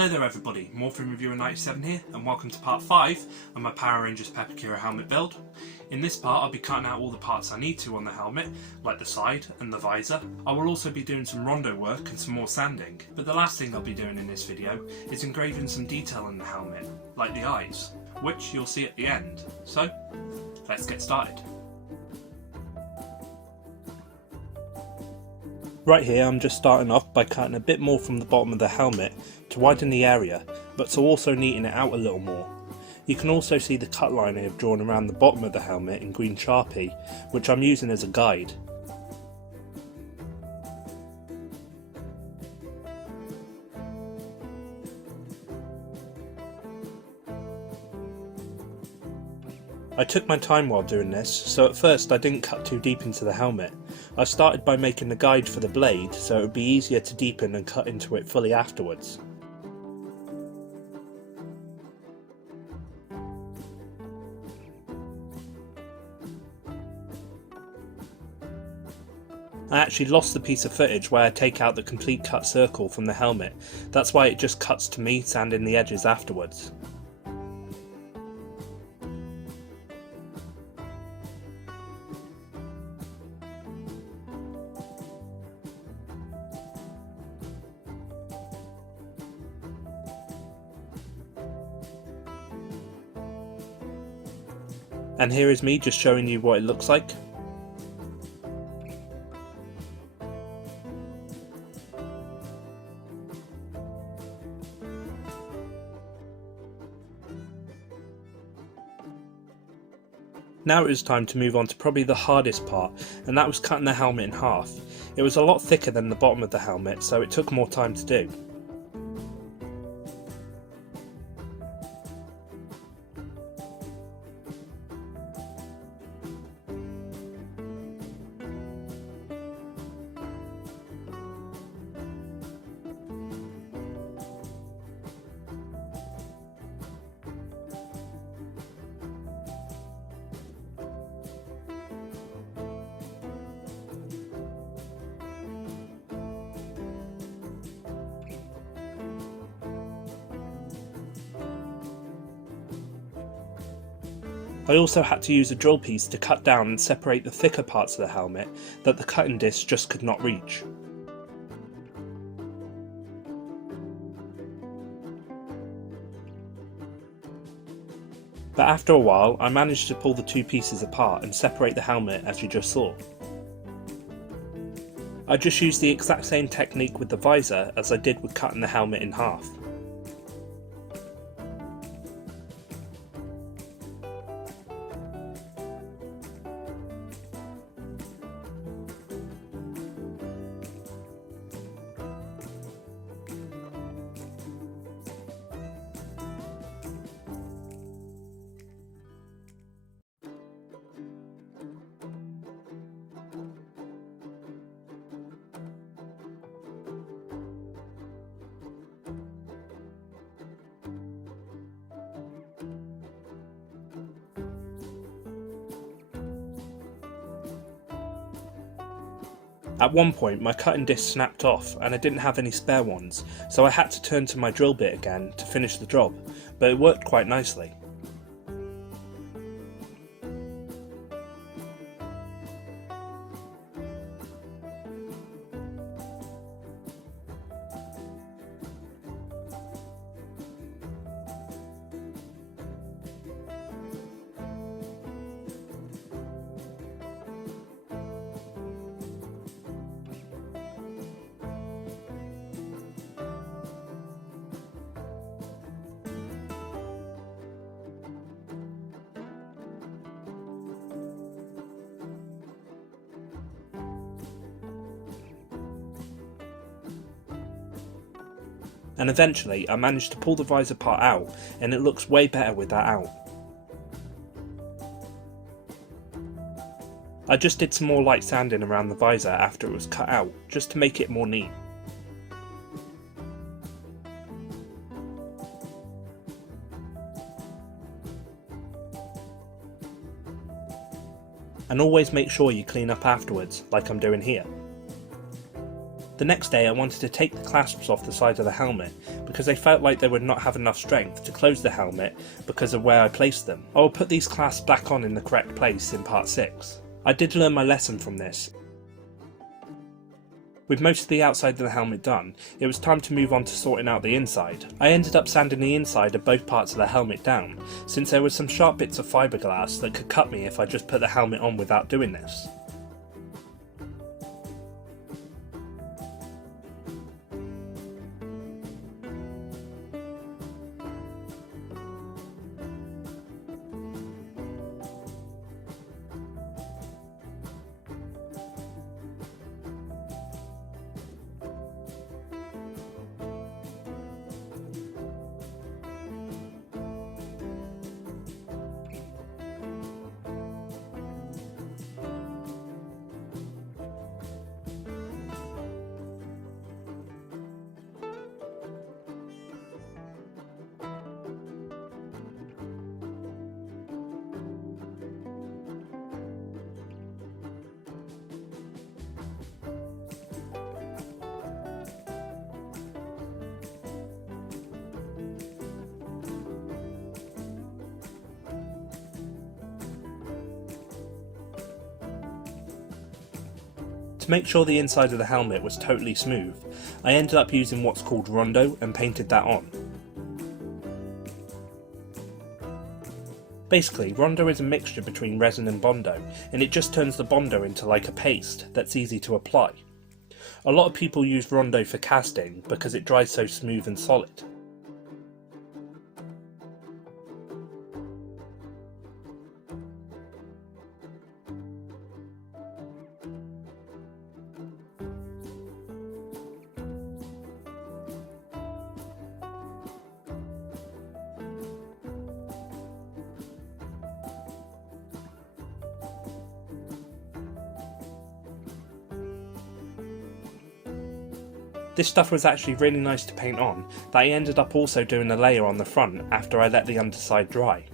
Hello there everybody, Morphin Reviewer 97 here, and welcome to part 5 of my Power Rangers Pepakura helmet build. In this part I'll be cutting out all the parts I need to on the helmet, like the side and the visor. I will also be doing some rondo work and some more sanding, but the last thing I'll be doing in this video is engraving some detail in the helmet, like the eyes, which you'll see at the end. So, let's get started. Right here I'm just starting off by cutting a bit more from the bottom of the helmet to widen the area, but to also neaten it out a little more. You can also see the cut line I have drawn around the bottom of the helmet in green Sharpie, which I'm using as a guide. I took my time while doing this, so at first I didn't cut too deep into the helmet. I started by making the guide for the blade so it would be easier to deepen and cut into it fully afterwards. I actually lost the piece of footage where I take out the complete cut circle from the helmet, that's why it just cuts to me sanding the edges afterwards. And here is me just showing you what it looks like. Now it is time to move on to probably the hardest part, and that was cutting the helmet in half. It was a lot thicker than the bottom of the helmet, so it took more time to do. I also had to use a drill piece to cut down and separate the thicker parts of the helmet that the cutting disc just could not reach. But after a while I managed to pull the two pieces apart and separate the helmet as you just saw. I just used the exact same technique with the visor as I did with cutting the helmet in half. At one point my cutting disc snapped off and I didn't have any spare ones, so I had to turn to my drill bit again to finish the job, but it worked quite nicely. And eventually I managed to pull the visor part out, and it looks way better with that out. I just did some more light sanding around the visor after it was cut out, just to make it more neat. And always make sure you clean up afterwards, like I'm doing here. The next day I wanted to take the clasps off the side of the helmet because I felt like they would not have enough strength to close the helmet because of where I placed them. I will put these clasps back on in the correct place in part 6. I did learn my lesson from this. With most of the outside of the helmet done, it was time to move on to sorting out the inside. I ended up sanding the inside of both parts of the helmet down, since there were some sharp bits of fiberglass that could cut me if I just put the helmet on without doing this. To make sure the inside of the helmet was totally smooth, I ended up using what's called rondo and painted that on. Basically, rondo is a mixture between resin and bondo, and it just turns the bondo into like a paste that's easy to apply. A lot of people use rondo for casting because it dries so smooth and solid. This stuff was actually really nice to paint on, that I ended up also doing a layer on the front after I let the underside dry.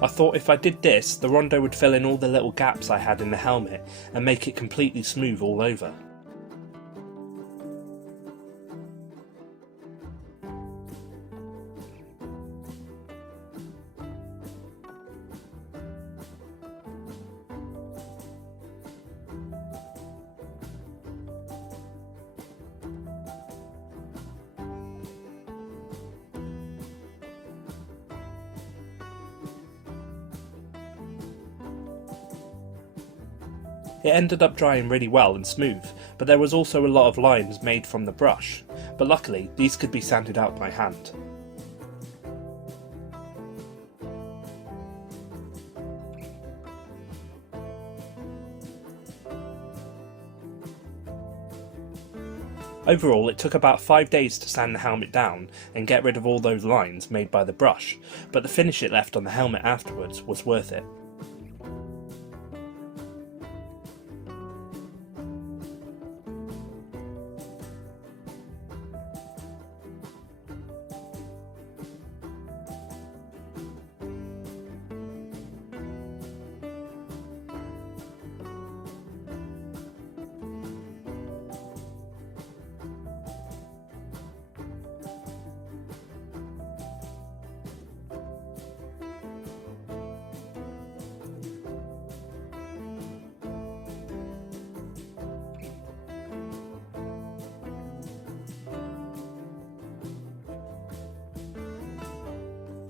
I thought if I did this, the rondo would fill in all the little gaps I had in the helmet and make it completely smooth all over. It ended up drying really well and smooth, but there was also a lot of lines made from the brush, but luckily these could be sanded out by hand. Overall, it took about 5 days to sand the helmet down and get rid of all those lines made by the brush, but the finish it left on the helmet afterwards was worth it.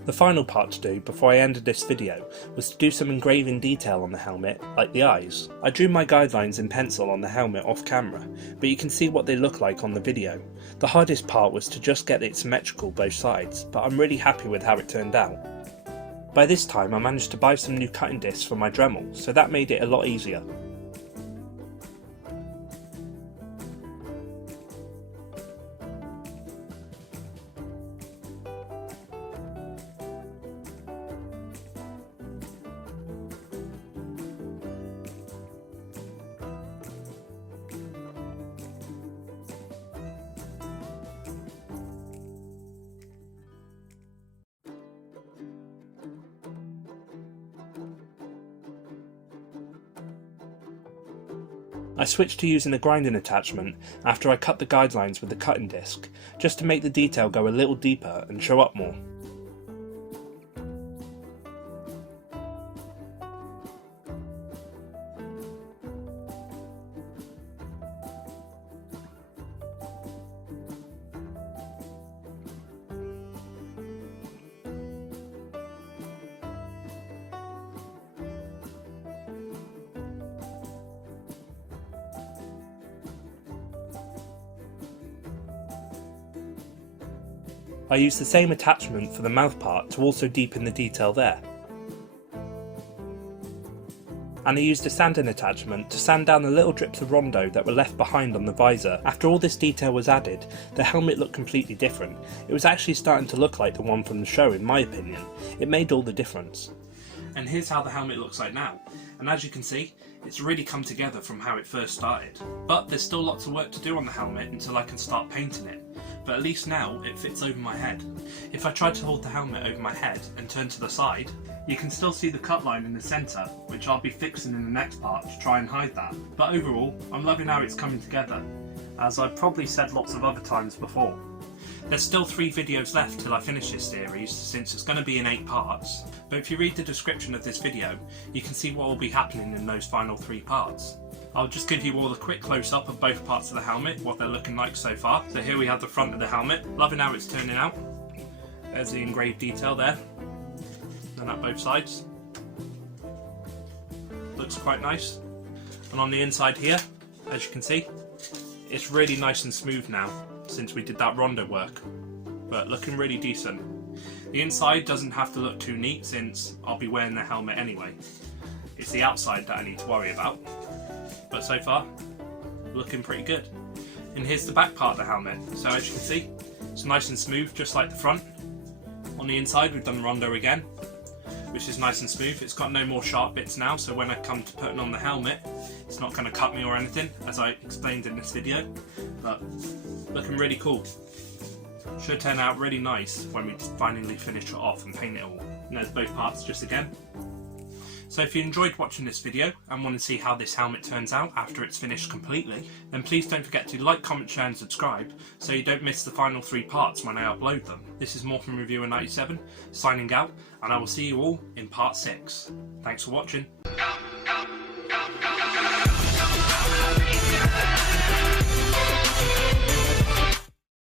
The final part to do before I ended this video was to do some engraving detail on the helmet, like the eyes. I drew my guidelines in pencil on the helmet off camera, but you can see what they look like on the video. The hardest part was to just get it symmetrical both sides, but I'm really happy with how it turned out. By this time I managed to buy some new cutting discs for my Dremel, so that made it a lot easier. I switched to using a grinding attachment after I cut the guidelines with the cutting disc, just to make the detail go a little deeper and show up more. I used the same attachment for the mouth part to also deepen the detail there. And I used a sanding attachment to sand down the little drips of rondo that were left behind on the visor. After all this detail was added, the helmet looked completely different. It was actually starting to look like the one from the show, in my opinion. It made all the difference. And here's how the helmet looks like now. And as you can see, it's really come together from how it first started. But there's still lots of work to do on the helmet until I can start painting it. But at least now it fits over my head. If I try to hold the helmet over my head and turn to the side, you can still see the cut line in the centre, which I'll be fixing in the next part to try and hide that. But overall, I'm loving how it's coming together, as I've probably said lots of other times before. There's still 3 videos left till I finish this series, since it's going to be in 8 parts, but if you read the description of this video, you can see what will be happening in those final 3 parts. I'll just give you all a quick close-up of both parts of the helmet, what they're looking like so far. So here we have the front of the helmet, loving how it's turning out. There's the engraved detail there, and at both sides. Looks quite nice. And on the inside here, as you can see, it's really nice and smooth now, since we did that rondo work, but looking really decent. The inside doesn't have to look too neat since I'll be wearing the helmet anyway. It's the outside that I need to worry about. But so far, looking pretty good. And here's the back part of the helmet. So as you can see, it's nice and smooth, just like the front. On the inside, we've done rondo again, which is nice and smooth. It's got no more sharp bits now, so when I come to putting on the helmet, it's not going to cut me or anything, as I explained in this video. But looking really cool. Should turn out really nice when we finally finish it off and paint it all. And there's both parts just again. So if you enjoyed watching this video and want to see how this helmet turns out after it's finished completely, then please don't forget to like, comment, share and subscribe so you don't miss the final 3 parts when I upload them. This is Morphin Reviewer 97 signing out, and I will see you all in part 6. Thanks for watching.